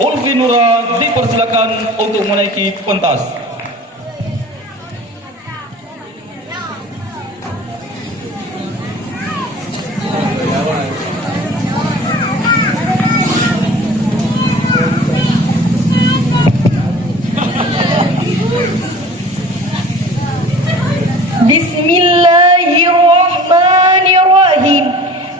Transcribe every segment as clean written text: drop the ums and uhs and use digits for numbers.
Ulfi Nura dipersilakan untuk menaiki pentas. Bismillahirrahmanirrahim.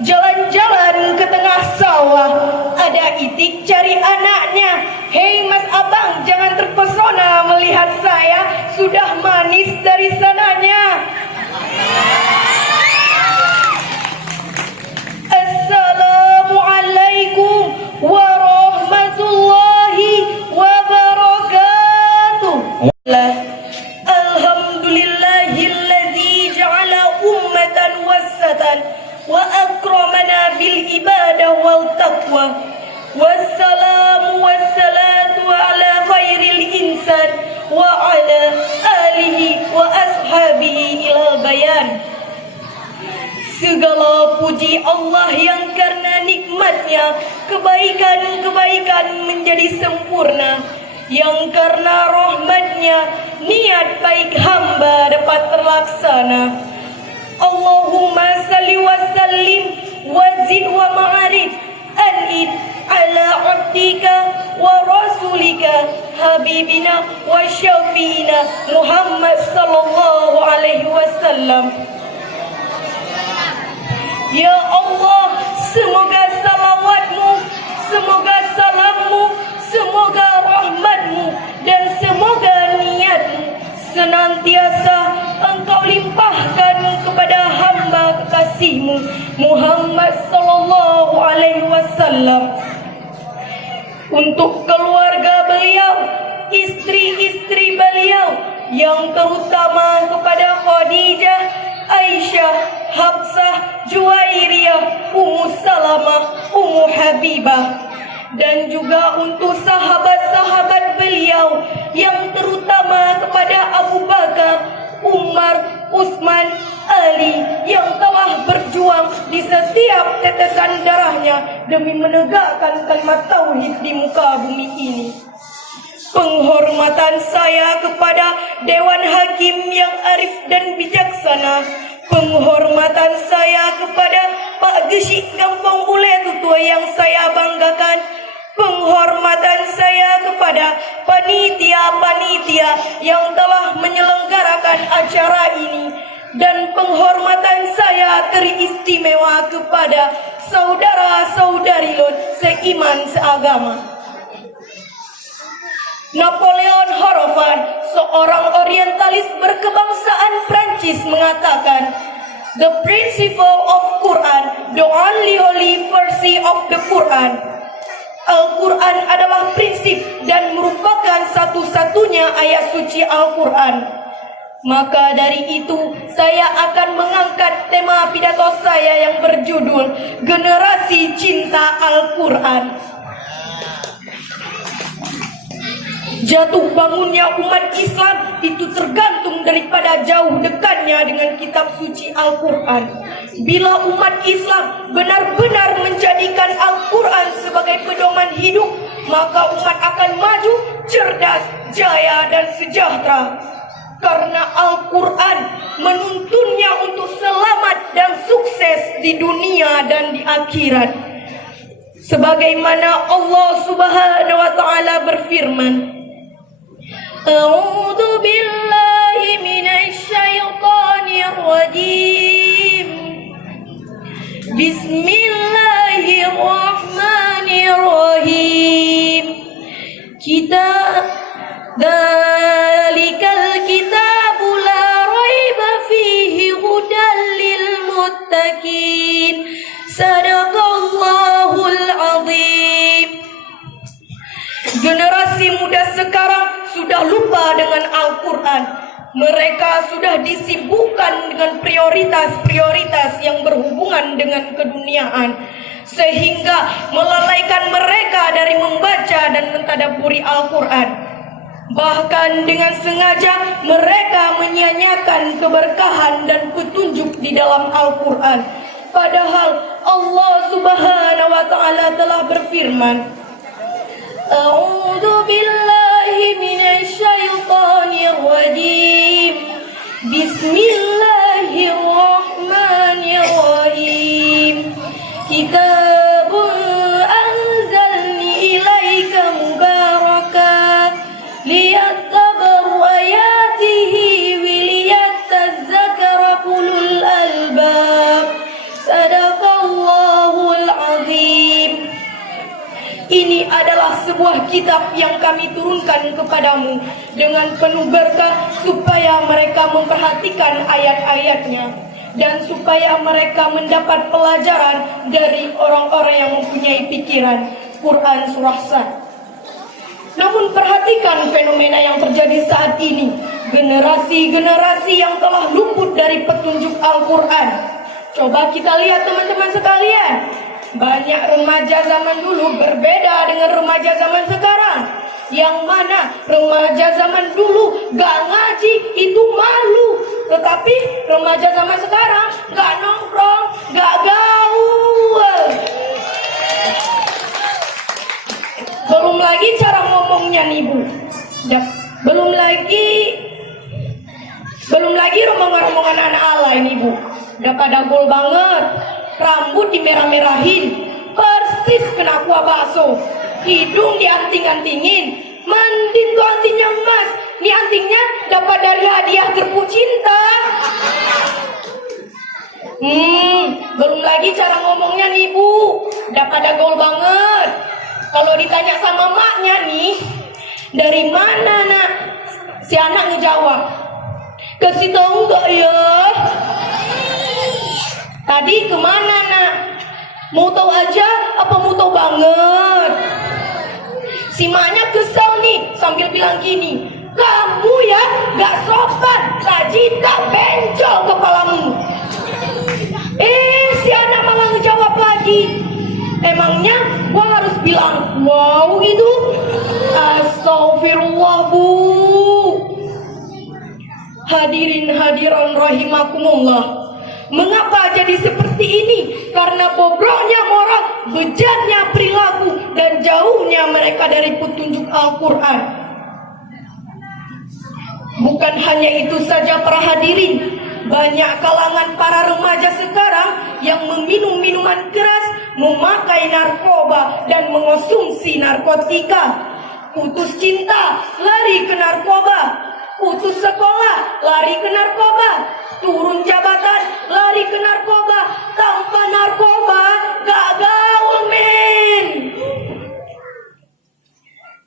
Jalan-jalan ke tengah sawah, ada itik cari anaknya. Hei mas abang, jangan terpesona melihat saya, sudah manis dari sananya. Assalamualaikum warahmatullahi wabarakatuh. Alhamdulillahilladzi ja'ala ummatan wasatan wa akramana bil ibadah wal taqwa. Wassalamu wassalatu ala khairil insan wa ala alihi wa ashabihi ilal bayan. Segala puji Allah yang karena nikmatnya kebaikan-kebaikan menjadi sempurna, yang karena rahmatnya niat baik hamba dapat terlaksana. Allahumma salli wa sallim wa zid wa ma'arid an'id ala abdika wa rasulika habibina wa syafi'ina Muhammad sallallahu alaihi wasallam. Ya Allah, semoga salawatmu, semoga salammu, semoga rahmatmu, dan semoga niatmu senantiasa engkau limpahkan kepada hamba kekasihmu Muhammad sallallahu alaihi wasallam. Untuk keluarga beliau, istri-istri beliau, yang terutama kepada Khadijah, Aisyah, Hafsah, Juwairiyah, Ummu Salamah, Ummu Habibah, dan juga untuk sahabat-sahabat beliau yang terutama kepada Abu Bakar, Umar, Utsman, Ali yang telah berjuang di setiap tetesan darahnya demi menegakkan kalimat tauhid di muka bumi ini. Penghormatan saya kepada Dewan Hakim yang arif dan bijaksana. Penghormatan saya kepada Pak Gesik Kampung Ule Tutua yang saya banggakan. Penghormatan saya kepada panitia-panitia yang telah menyelenggarakan acara ini. Dan penghormatan saya teristimewa kepada saudara-saudari Lot seiman seagama. Napoleon Horofan, seorang orientalis berkebangsaan Prancis, mengatakan, "The principle of Quran, the only holy verse of the Quran." Al-Quran adalah prinsip dan merupakan satu-satunya ayat suci Al-Quran. Maka dari itu, saya akan mengangkat tema pidato saya yang berjudul Generasi Cinta Al-Quran. Jatuh bangunnya umat Islam itu tergantung daripada jauh dekatnya dengan kitab suci Al-Quran. Bila umat Islam benar-benar menjadikan Al-Quran sebagai pedoman hidup, maka umat akan maju, cerdas, jaya, dan sejahtera. Karena Al-Quran menuntunnya untuk selamat dan sukses di dunia dan di akhirat. Sebagaimana Allah Subhanahu wa Ta'ala berfirman, A'udzu billahi minasy syaithanir rajim. Bismillahirrahmanirrahim. Dzalikal kitabu la raiba fihi hudan lil muttaqin. Sadaqallahul azim. Generasi muda sekarang sudah lupa dengan Al-Quran. Mereka sudah disibukkan dengan prioritas-prioritas yang berhubungan dengan keduniaan, sehingga melalaikan mereka dari membaca dan mentadabburi Al-Quran. Bahkan dengan sengaja mereka menyia-nyiakan keberkahan dan petunjuk di dalam Al-Quran. Padahal Allah Subhanahu wa Ta'ala telah berfirman, A'udzu billahi minasy syaithanir rajim. Bismillahirrahmanirrahim. Kitabun anzalni ilaika mubarakah liyadabbaru ayatihi waliyatadzakkara ulul albab. Sadaqallahul azim. Ini adalah sebuah kitab yang kami turunkan kepadamu dengan penuh berkah supaya mereka memperhatikan ayat-ayatnya dan supaya mereka mendapat pelajaran dari orang-orang yang mempunyai pikiran. Quran Surah Sad. Namun perhatikan fenomena yang terjadi saat ini. Generasi-generasi yang telah luput dari petunjuk Al-Quran. Coba kita lihat teman-teman sekalian. Banyak remaja zaman dulu berbeda dengan remaja zaman sekarang. Yang mana remaja zaman dulu gak ngaji itu malu. Tetapi remaja zaman sekarang gak nongkrong, gak gaul. Belum lagi cara ngomongnya nih Bu. Belum lagi rombongan-rombongan anak Allah ini Bu. Udah pada gol banget. Rambut dimerah-merahin, persis kena kuah bakso. Hidung dianting-antingin, mantin tuh antingnya emas. Ini antingnya dapat dari hadiah gerpu cinta. Belum lagi cara ngomongnya nih Bu. Udah pada gol banget. Kalau ditanya sama maknya nih, dari mana nak? Si anak ngejawab, kasih tahu nggak ya? Tadi kemana nak? Mau tahu aja apa mau tahu banget? Si maknya kesal nih sambil bilang gini, kamu ya gak sopan, rajita bencol kepalamu. Si anak malah ngejawab lagi, emangnya gua harus bilang wow gitu? Astagfirullah Bu. Hadirin hadiran rahimakumullah. Mengapa jadi seperti ini? Karena bobroknya moral, bejatnya perilaku, dan jauhnya mereka dari petunjuk Al-Quran. Bukan hanya itu saja para hadirin, banyak kalangan para remaja sekarang yang meminum minuman keras, memakai narkoba, dan mengonsumsi narkotika. Putus cinta, lari ke narkoba. Putus sekolah, lari ke narkoba. Turun jabatan, lari ke narkoba. Tanpa narkoba, gak gaul men.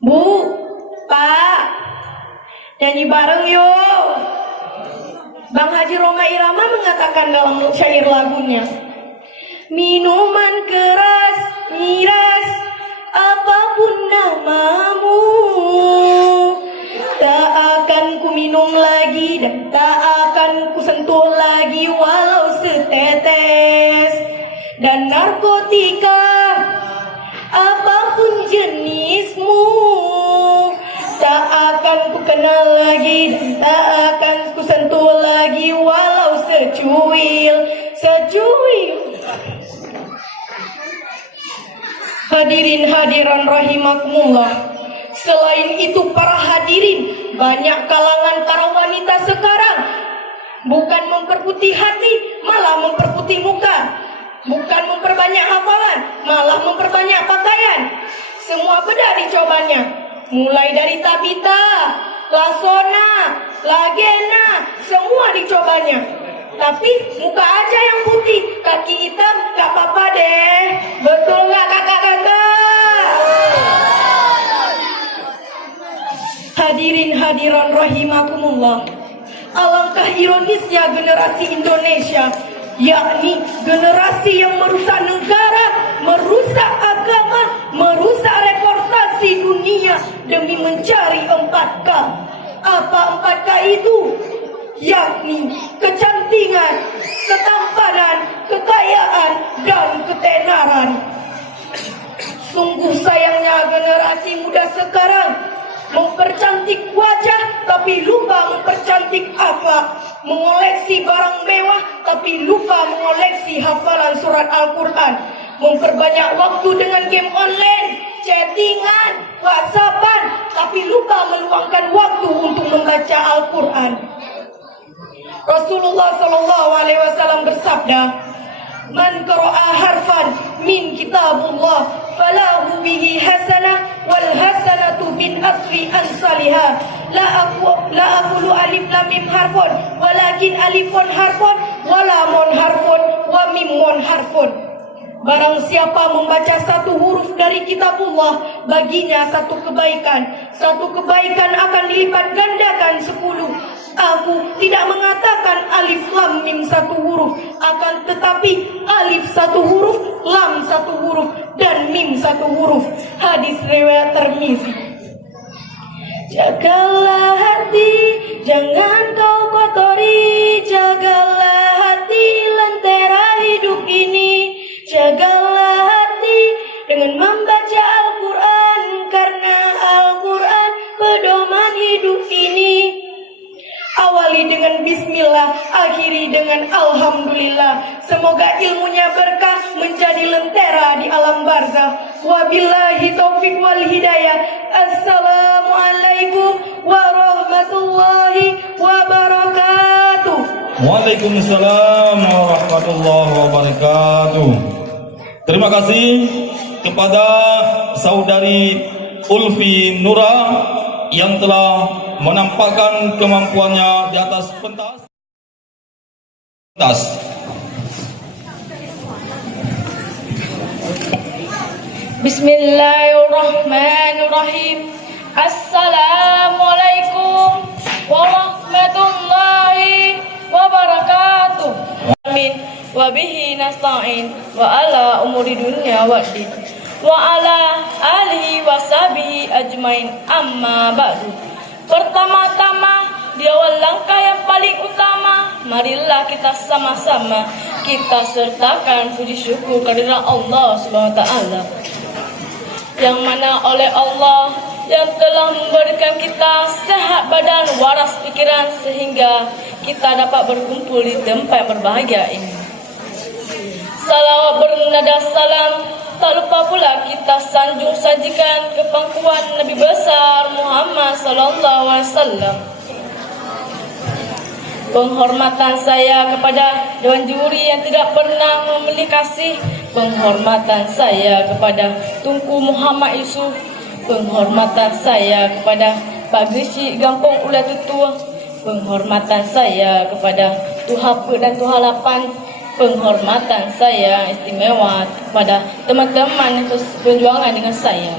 Bu, Pak, nyanyi bareng yuk. Bang Haji Roma Irama mengatakan dalam syair lagunya, minuman keras, miras, apapun namamu, tak akan ku minum lagi dan tak akan ku sentuh lagi walau setetes. Dan narkotika, apapun jenismu, tak akan ku kenal lagi dan tak akan ku sentuh lagi walau secuil. Hadirin hadiran rahimakumullah. Selain itu para hadirin, banyak kalangan para wanita sekarang bukan memperputih hati, malah memperputih muka. Bukan memperbanyak hafalan, malah memperbanyak pakaian. Semua beda dicobanya. Mulai dari Tabita, Lasona, Lagena, semua dicobanya. Tapi muka aja yang putih, kaki hitam gak apa-apa deh. Betul gak kakak-kakak? Hadirin hadiran rahimakumullah. Alangkah ironisnya generasi Indonesia, yakni generasi yang merusak negara, merusak agama, merusak reputasi dunia demi mencari 4K. Apa 4K itu? Yakni kecantikan, ketampanan, kekayaan, dan ketenaran. Sungguh sayangnya generasi muda sekarang mempercantik wajah tapi lupa mempercantik akhlak, mengoleksi barang mewah tapi lupa mengoleksi hafalan surat Al-Quran, memperbanyak waktu dengan game online chattingan, WhatsAppan, tapi lupa meluangkan waktu untuk membaca Al-Quran. Rasulullah SAW bersabda, "Man qara'a harfan min kitabullah falahu bihi hasanah wal hasanatu bin asri amsalha." La aqulu alif lam mim harfun walakin alifun harfun wa lamun harfun wa mimun harfun. Barang siapa membaca satu huruf dari kitabullah, baginya satu kebaikan. Satu kebaikan akan dilipat gandakan 10. Aku tidak mengatakan alif lam mim satu huruf, akan tetapi alif satu huruf, lam satu huruf, dan mim satu huruf. Hadis riwayat Tirmizi. Jagalah hati, jangan kau kotori. Jagalah hati, lentera hidup ini. Jagalah hati dengan membaca Al-Quran, karena Al-Quran pedoman hidup ini. Awali dengan bismillah, akhiri dengan alhamdulillah. Semoga ilmunya berkah, menjadi lentera di alam barzah. Wabillahi taufiq wal hidayah. Assalamualaikum warahmatullahi wabarakatuh. Waalaikumsalam warahmatullahi wabarakatuh. Terima kasih kepada saudari Ulfi Nura yang telah menampakkan kemampuannya di atas pentas. Bismillahirrahmanirrahim. Assalamualaikum warahmatullahi wabarakatuh. Amin. Wa bihi nasta'in wa ala umuri dunya waddin wa ala alihi wa sahbihi ajmain, amma ba'du. Pertama-tama, di awal langkah yang paling utama, marilah kita sama-sama kita sertakan puji syukur kehadirat Allah Subhanahu wa taala, yang mana oleh Allah yang telah memberikan kita sehat badan, waras pikiran, sehingga kita dapat berkumpul di tempat yang berbahagia ini. Salawat bernada salam, tak lupa pula kita sanjung sajikan ke pangkuan Nabi besar Muhammad sallallahu alaihi wasallam. Penghormatan saya kepada Dewan Juri yang tidak pernah membeli kasih. Penghormatan saya kepada Tunku Muhammad Yusuf. Penghormatan saya kepada Pak Gesi Gampong Ulat Tutua. Penghormatan saya kepada Tuhapa dan Tuhalapan. Penghormatan saya istimewa kepada teman-teman yang berjuangan dengan saya.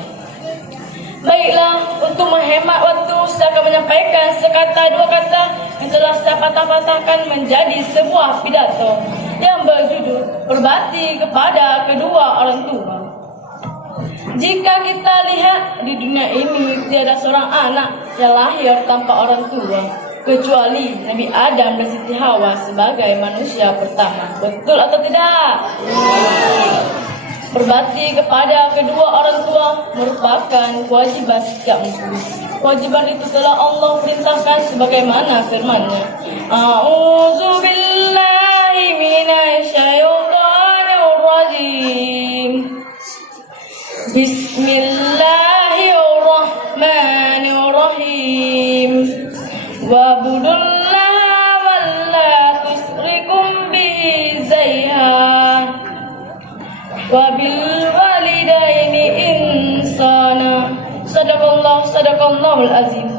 Baiklah, untuk menghemat waktu, saya akan menyampaikan sekata dua kata yang telah saya patah-patahkan menjadi sebuah pidato yang berjudul berbakti kepada kedua orang tua. Jika kita lihat di dunia ini, tiada seorang anak yang lahir tanpa orang tua, kecuali Nabi Adam dan Siti Hawa sebagai manusia pertama. Betul atau tidak? Berbakti kepada kedua orang tua merupakan kewajiban setiap muslim. Kewajiban itu telah Allah perintahkan sebagaimana firman-Nya. A'udzu billahi minasyaitonir rajim. Bismillahirrahmanirrahim. Wa'budullaha wa la tusyrikum bihi syai'an. Wa bil walidaini insana. Sadaqallahul azim.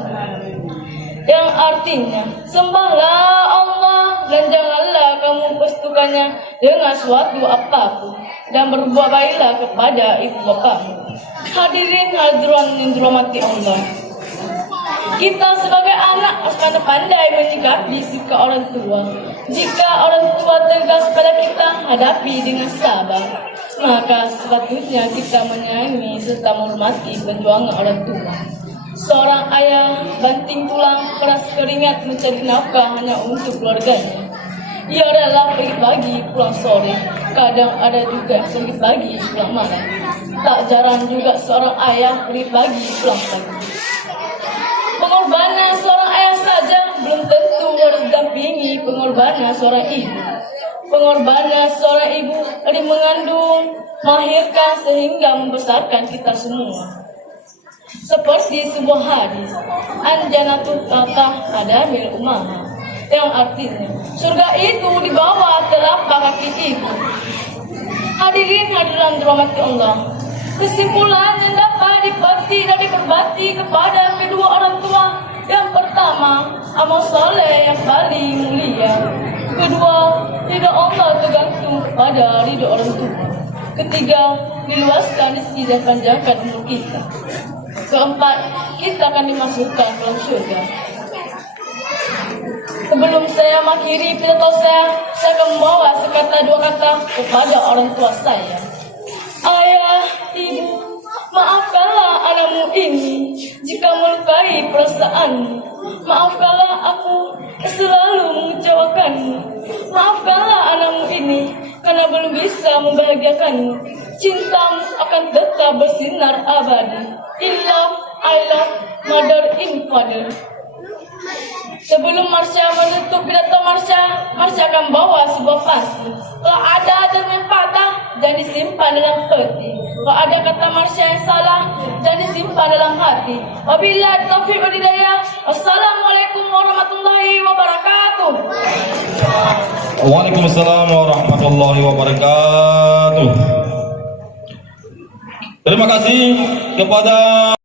Yang artinya, sembahlah Allah dan janganlah kamu persekutukannya dengan suatu apapun, dan berbuat baiklah kepada ibu bapamu. Hadirin hadirat yang dirahmati Allah, kita sebagai anak akan pandai menyikapi sikap orang tua. Jika orang tua tegas pada kita, hadapi dengan sabar. Maka sepatutnya kita menyayangi serta menghormati perjuangan orang tua. Seorang ayah banting tulang, keras keringat mencari nafkah hanya untuk keluarganya. Ia rela pergi pagi pulang sore, kadang ada juga pergi pagi pulang malam. Tak jarang juga seorang ayah pergi pagi pulang pagi. Pengorbanan seorang ayah saja belum tentu harus dampingi pengorbanan seorang ibu. Pengorbanan seorang ibu dari mengandung, melahirkan sehingga membesarkan kita semua. Seperti sebuah hadis, Anjanatul Tatah Adamil Umaha, yang artinya surga itu di bawah telapak kaki ibu. Hadirin hadiran dirahmati Allah, kesimpulan yang dapat dipetik dan dikerbati kepada kedua orang tua. Yang pertama, amal soleh yang paling mulia. Kedua, ridha Allah tergantung kepada ridha orang tua. Ketiga, diluaskan rezeki dan panjangkan umur kita. Keempat, kita akan dimasukkan dalam surga. Sebelum saya mengakhiri pidato saya akan membawa sekata dua kata kepada orang tua saya. Ayah, ibu, maafkanlah anakmu ini jika melukai perasaanmu. Maafkanlah aku selalu mengecewakanmu. Maafkanlah anakmu ini karena belum bisa membahagiakanmu. Cintamu akan tetap bersinar abadi. I love mother and father. Sebelum Marsha menutup pidato Marsha akan bawa sebuah pantun. Kalau ada yang patah, jangan disimpan dalam peti. Kalau ada kata Marsha yang salah, jangan disimpan dalam hati. Wabillahi taufiq wal hidayah. Wassalamualaikum warahmatullahi wabarakatuh. Waalaikumsalam warahmatullahi wabarakatuh. Terima kasih kepada